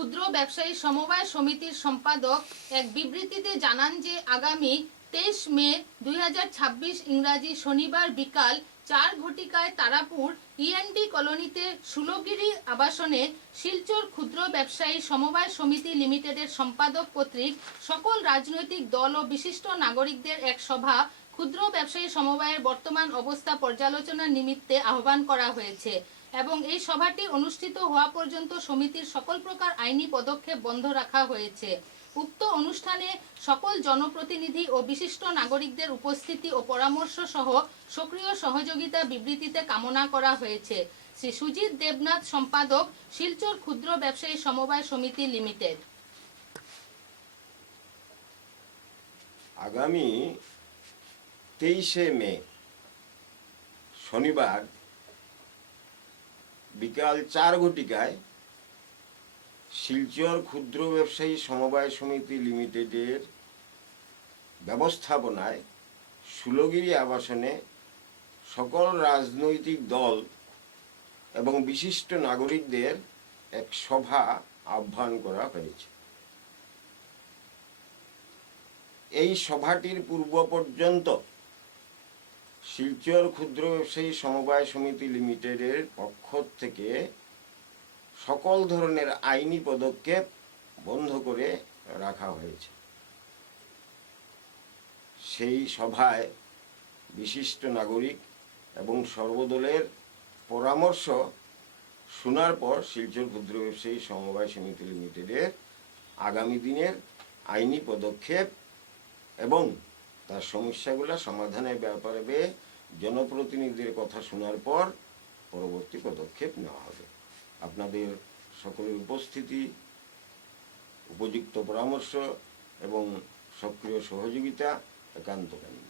ক্ষুদ্র ব্যবসায়ী সমবায় সমিতির সম্পাদক এক বিবৃতিতে জানান যে আগামী 23 মে 2026 ইংরাজি শনিবার বিকাল 4 ঘটিকায় তারাপুর ইএনডি কলোনিতে সুলগিরি আবাসনে শিলচর ক্ষুদ্র ব্যবসায়ী সমবায় সমিতি লিমিটেডের সম্পাদক কর্তৃক সকল রাজনৈতিক দল ও বিশিষ্ট নাগরিকদের এক সভা ক্ষুদ্র ব্যবসায়ী সমবায়ের বর্তমান অবস্থা পর্যালোচনার নিমিত্তে আহ্বান করা হয়েছে এবং এই সভাটি অনুষ্ঠিত হওয়া পর্যন্ত সমিতির সকল প্রকার আইনি পদক্ষেপ বন্ধ রাখা হয়েছে। উক্ত অনুষ্ঠানে সকল জনপ্রতিনিধি ও বিশিষ্ট নাগরিকদের উপস্থিতি ও পরামর্শ সহ সক্রিয় সহযোগিতা বিবৃতিতে কামনা করা হয়েছে। শ্রী সুজিত দেবনাথ, সম্পাদক, শিলচর ক্ষুদ্র ব্যবসায়ী সমবায় সমিতি লিমিটেড। আগামী 23শে মে শনিবার বিকাল 4 ঘটিকায় শিলচর ক্ষুদ্র ব্যবসায়ী সমবায় সমিতি লিমিটেডের ব্যবস্থাপনায় সুলগিরি আবাসনে সকল রাজনৈতিক দল এবং বিশিষ্ট নাগরিকদের এক সভা আহ্বান করা হয়েছে। এই সভাটির পূর্ব পর্যন্ত শিলচর ক্ষুদ্র ব্যবসায়ী সমবায় সমিতি লিমিটেডের পক্ষ থেকে সকল ধরনের আইনি পদক্ষেপ বন্ধ করে রাখা হয়েছে। সেই সভায় বিশিষ্ট নাগরিক এবং সর্বদলের পরামর্শ শোনার পর শিলচর ক্ষুদ্র ব্যবসায়ী সমবায় সমিতি লিমিটেডের আগামী দিনের আইনি পদক্ষেপ এবং তার সমস্যাগুলো সমাধানের ব্যাপারে জনপ্রতিনিধিদের কথা শোনার পর পরবর্তী পদক্ষেপ নেওয়া হবে। আপনাদের সকলের উপস্থিতি, উপযুক্ত পরামর্শ এবং সক্রিয় সহযোগিতা একান্ত কাম্য।